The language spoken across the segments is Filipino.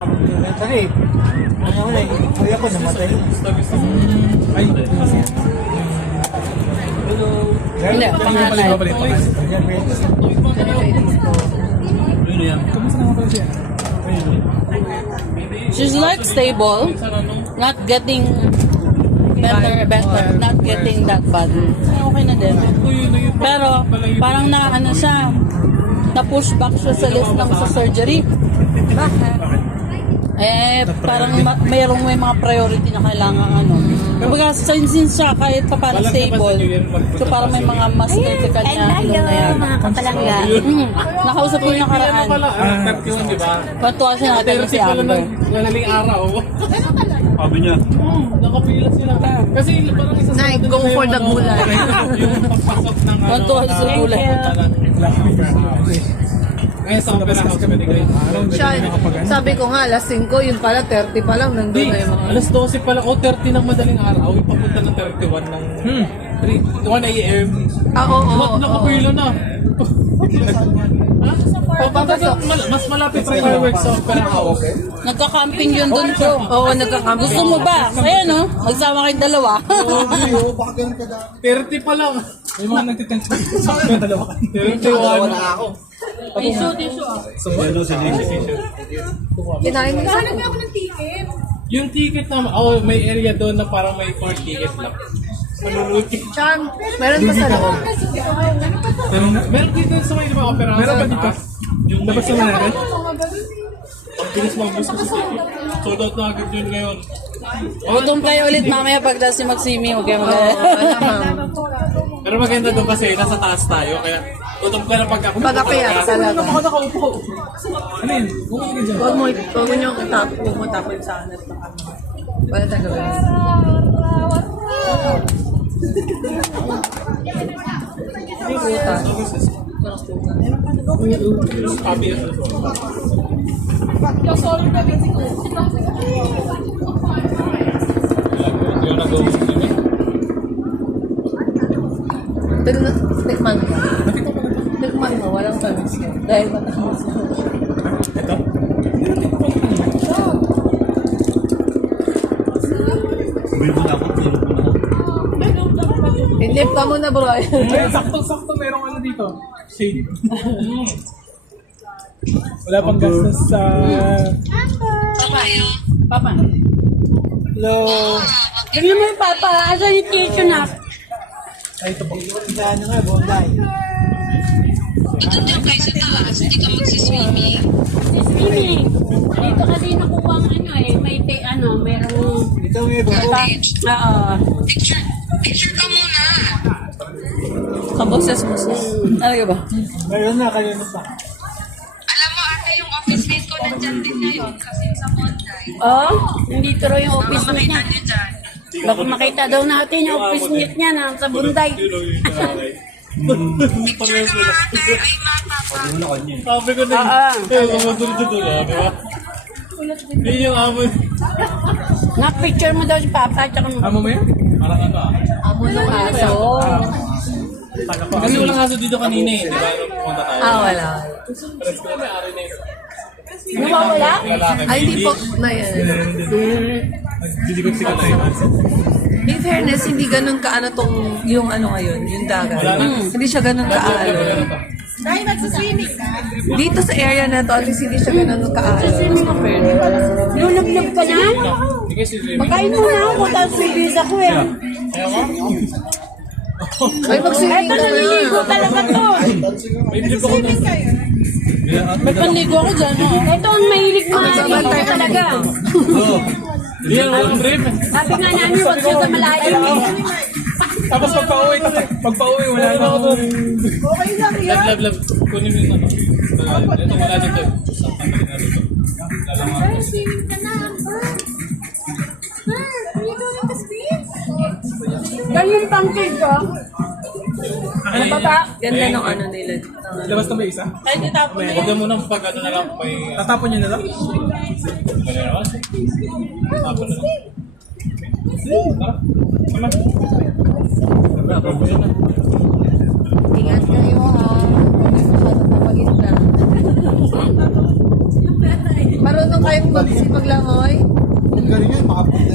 Kasi, ano na kuya ko namatay. Ay, Hindi, pangatay. kamusta naman pala siya? She's like stable, not getting better, not getting that bad. Okay na din. Pero, parang na ano siya, na-push back siya sa list ng sa surgery. Bakit? Parang may mga priority na kailangan ano. Kumbaga, since siya kahit pa parang stable, so parang may mga mas critical na ano na yan. Mga kapalangga. Nakausap ko yung nakaraan. 31, di ba? Kwantuwa siya natin si Amber. Nanaling araw. Sabi niya. Nakapila sila. Kasi parang isa sa Go for the gulay. yung pagpasok ng ano. Kwantuwa siya sa gulay. Ngayon sa opera house kami ni Grace. Sabi ko nga, alas 5, yun pala, 30 pa lang, nandun na yung mga... Alas 12 pala. O 30 ng madaling araw. Yung papunta ng 31 ng 1 a.m. Oo. Nakapila na. Mas malapit sa fireworks sa opera house. Nagka-camping yun doon ko. Oo, nagkakamping. Gusto mo ba? Ayan no, magsama kayong dalawa. 30 pa lang. May mga nagtitent sa dalawa. 31 na ako. Tissue. Kinain mo isa. Yung ticket naman, may area doon na parang may 4 ticket lang. Maluluti. Charm, meron pa sa loob. Meron dito sa may diba opera house? Meron ba dito? Yung Labas naman natin? Ang bilis mag-bus kasi ticket. Sold out na agad yun ngayon. Gutom kayo ulit mamaya pagdating si Maximi. Okay, Pero maganda doon kasi nasa taas tayo. Kaya gutom ka na Pagkapiyak talaga. Ako nakaupo. Ano yun? Bumili ka dyan. Huwag mo nyo tapon sa anak. Wala tayo gawin. Ay, puta. Sabi yun. Yung nag-uus kami. Pero tikman mo. Tikman mo, walang tamis yan. Dahil matamis yan. Ito? Hindi pa mo na bro. Sakto merong ano dito. Shade. Wala pang gastos sa... Papa. Hello. Tignan mo yung papa. Asan yung tissue na? Ay, ito pang iwan nga, bonday. Swimming. Dito kasi nakuha ang ano may merong... Ito may bonday. Oo. Picture ka muna. Kaboses mo siya. Ano ba? Meron na, kayo na pa. Alam mo ate, yung office mate ko nandyan din ngayon kasi sa Monday. Oh, hindi turo yung office mate Makita niya. niyo dyan. Baka makita daw natin yung office mate niya na sa bunday. Picture naman ate, ay mapapa. Sabi ko na kumadul-dul di ba? Yun yung amon. Na-picture mo daw si papa at saka Amo mo yun? Parang ano Amo ng aso. Kasi walang aso dito kanina eh, di ba? Nung pumunta tayo. Wala. Pero ko may ari na yun. Nawawala? Lalaki, Ay, hindi baby. po na yan. Didikot sikat na yun. In fairness, hindi ganun kaano tong yung ano ngayon, yung dagat. Hindi siya ganun kaalo. Dahil nagsaswimming ka. Dito sa area na to, at least hindi siya ganun kaalo. Lulublob ka na? Hindi kasi swimming. Kain mo na ako, tapos bibis ako eh. Ay, mag-swimming Ito ka na. naliligo talaga to. May blip ako na. May panligo ako dyan. Ito ang mahilig na Magbabantay ka talaga. Hindi yan, walang drip. Sabi nga namin, huwag siya sa malayo. Tapos pagpa-uwi, wala na ako. Lab. Kunin mo yung ano. Ito wala dito. Swimming ka na, Amber. Are you going to swim? Ganyan pancake ko. Ano ba ba? Ganda ng ano nila. Labas na ba isa? Kahit itapon na Huwag ka munang pag ano na lang. May... Tatapon nyo na lang? Ano naman? Tapos na lang. Tara. Ingat kayo ha. Huwag kayo masyadong napagitna. Marunong kayong maglangoy? Ang galing yan, makapunta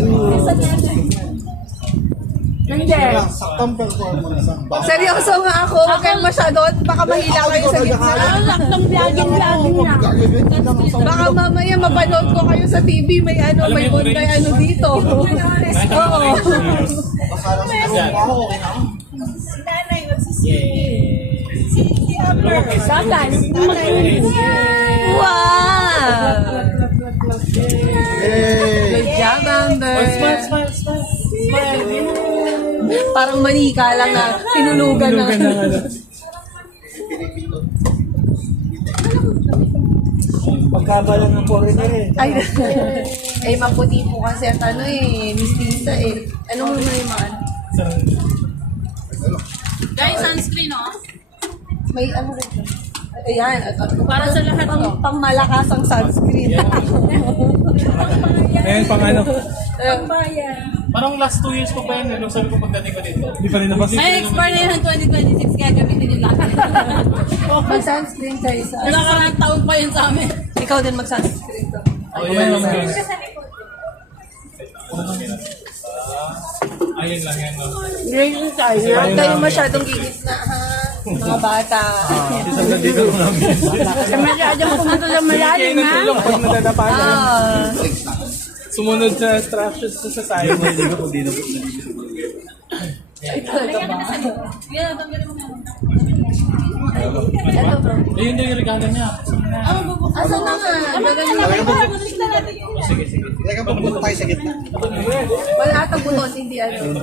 Hindi. Saktang performance ang baka. Seryoso nga ako, huwag kayong masyado, baka mahila kayo sa gitna. Laktang vlogging na. Baka mamaya mapanood ko kayo sa TV, may ano, may bonday ano dito. Oo. Baka lang sa ako, okay na ako. Dagan. Wow! Hey! Good job, Amber. Smile. Parang manika lang na tinulugan na. Pagkaba lang ng foreigner eh. Ay, eh, maputi po kasi at ano eh, mistisa eh. Anong muna yung mga? Guys, sunscreen, oh. May ano rin. Ayan, Para sa lahat, oh. pang malakas ang sunscreen. Ngayon pang ano. Parang Parang last 2 years ko pa yun. Nung sabi ko pagdating ko dito. Hindi pa rin nabas. May expire na ng 2026, kaya gamitin nyo lahat. Mag-sunscreen kayo sa... Nakarang taon pa yun sa amin. Ikaw din mag-sunscreen to. Ayun lang yan. No? Huwag kayo masyadong gigit na ha, mga bata. Isang nandito ko namin. masyadong pumunta sa malalim, ha? Pag nadadapa na. Ah, Sumunod sa instructions sa society. Hindi ko kung di na po talaga ba? Yan, tanggalin mo na. Ito bro. Ayun din yung regalo niya. Asan na nga? Sige. Teka, pupunta tayo sa gitna. Wala atang buton, hindi ano.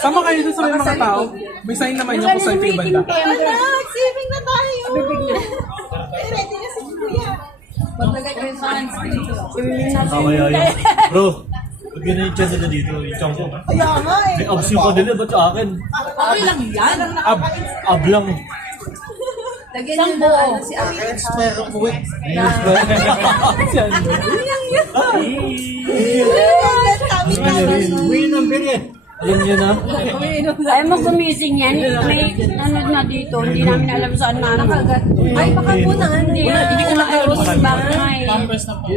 Sama kayo dun sa may mga tao. May sign naman yung kung saan kayo banda. Saving na tayo! Ready na si Kuya. Maglagay kayo sa sunscreen. Kaya yun. Bro, pag yun yung chance na dito, yung chance ko. Kaya nga eh. May abs yung kanila, ba't sa akin? Okay lang yan. Ab lang. Lagyan nyo na ano si Aki. Expire ang puwit. Win ang birit. Yun na. Ayaw mo gumising yan. May ano na dito. Hindi namin alam saan mano. Ay, baka po na ano. Hindi ko nakaros sa bahay. Pampers na po.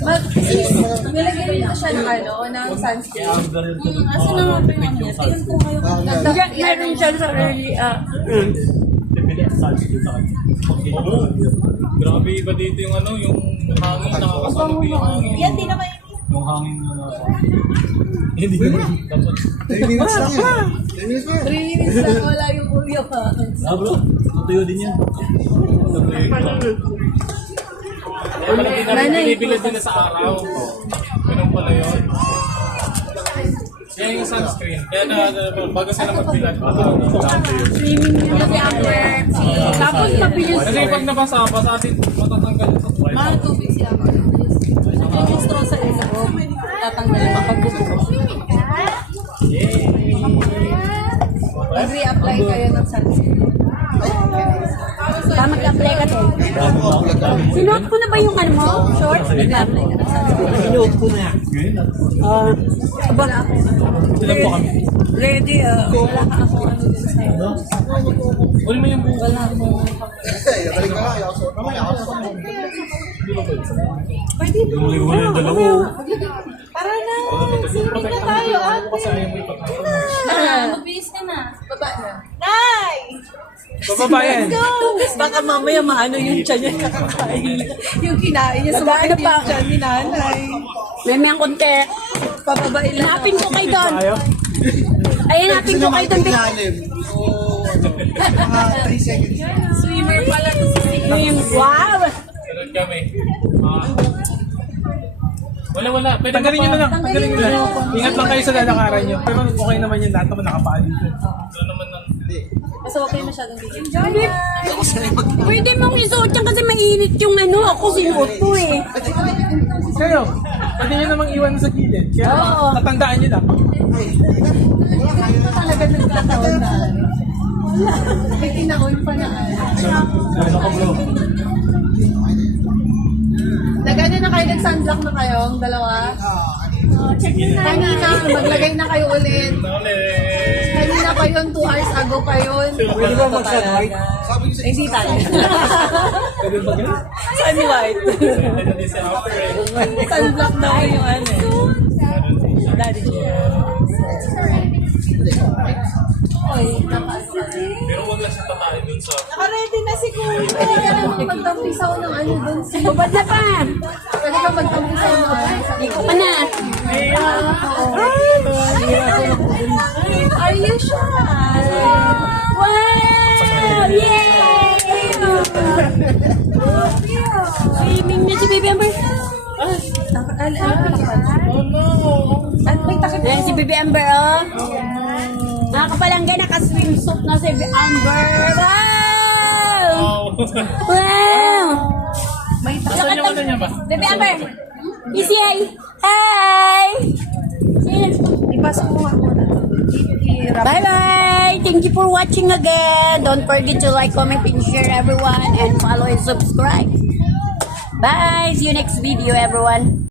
Nilagyan nyo siya ng ano, ng sunscreen. Asan na nga ba yung ano? Tingnan ko kayo. Meron siya sa early. Grabe iba dito yung ano, yung hangin. Nakakasalubi yung hangin. Yan, di naman. Yung hangin na nasa. Hindi naman. 3 minutes lang yan. 3 minutes lang. 3 minutes lang, wala yung kuya pa. Ah bro, natuyo din yan. Binibilad nila sa araw. Ganun pala yun. Yan yung sunscreen. Kaya bago sila magbilad. Tapos mabilis. Kasi pag nabasa sa atin, matatanggal sa buhay. Mahal tubig siya. Yung straw sa isa. Tatanggalin kapag bubukas. Mag-re-apply kayo ng sunscreen. Mag-apply ka din. Sinuot ko na ba yung ano mo? Short? Mag-re-apply ka ng sunscreen. Sinuot ko na. Wala ako. Ilan po kami? Ready, wala ka ako ano din sa'yo. Uli mo yung buka. Wala mo. Balik ka lang. Pwede mo. Huli-huli yung dalawa. Tara na. Swimming na tayo. Kasi ayaw mo ipagkakot. Mabilis ka na. Baba na. Nay! Bababayan. Baka mamaya maano yung tiyan niya kakakain. Yung kinain niya. Sumakit yung tiyan ni nanay. May may konti. Pababain lang. Hanapin ko kayo doon. Ayaw. Ay, hanapin ko kayo doon. Ilalim. So, mga 3 seconds. Swimmer pala to si Wow! Ganun kami. Wala. Pwede tanggalin nyo na lang. Tanggalin nyo na lang. Ingat lang kayo sa lalakaran nyo. Pero okay naman yung lahat naman nakapaan dito. Ito naman lang. Mas okay masyadong bigyan. Pwede mong isuot yan kasi mainit yung ano. Ako sinuot ko eh. Kayo, pwede nyo namang iwan sa gilid. Kaya tatandaan nyo lang. Ito talaga nagkataon na. May tinaon pa na. Nagano na kayo, nag-sunblock na kayo, ang dalawa? Kanina, maglagay na kayo ulit. Kanina pa yun, 2 hours ago pa yun. Pwede ba mag-sunlight? Hindi tayo. Pwede ba ganun? Sunlight. Sunblock daw yung ano eh. Daddy Pero wag lang siya tatahin dun sa... Naka-ready na si Kuya. Pwede ka naman magtampisaw ng ano dun. Babad na pa. Pwede ka magtampisaw ng ano. Ikaw pa na. Are you sure? Wow! Yay! Swimming na si Baby Amber. Ayan si Baby Amber, oh. Nakakapalangga, naka-swimsuit na si Baby Amber. Wow! Wow! Saan yung ano niya ba? Baby Amber! Easy, hi! Hi! Ipasok mo ako. Bye-bye! Thank you for watching again. Don't forget to like, comment, and share, everyone. And follow and subscribe. Bye! See you next video, everyone.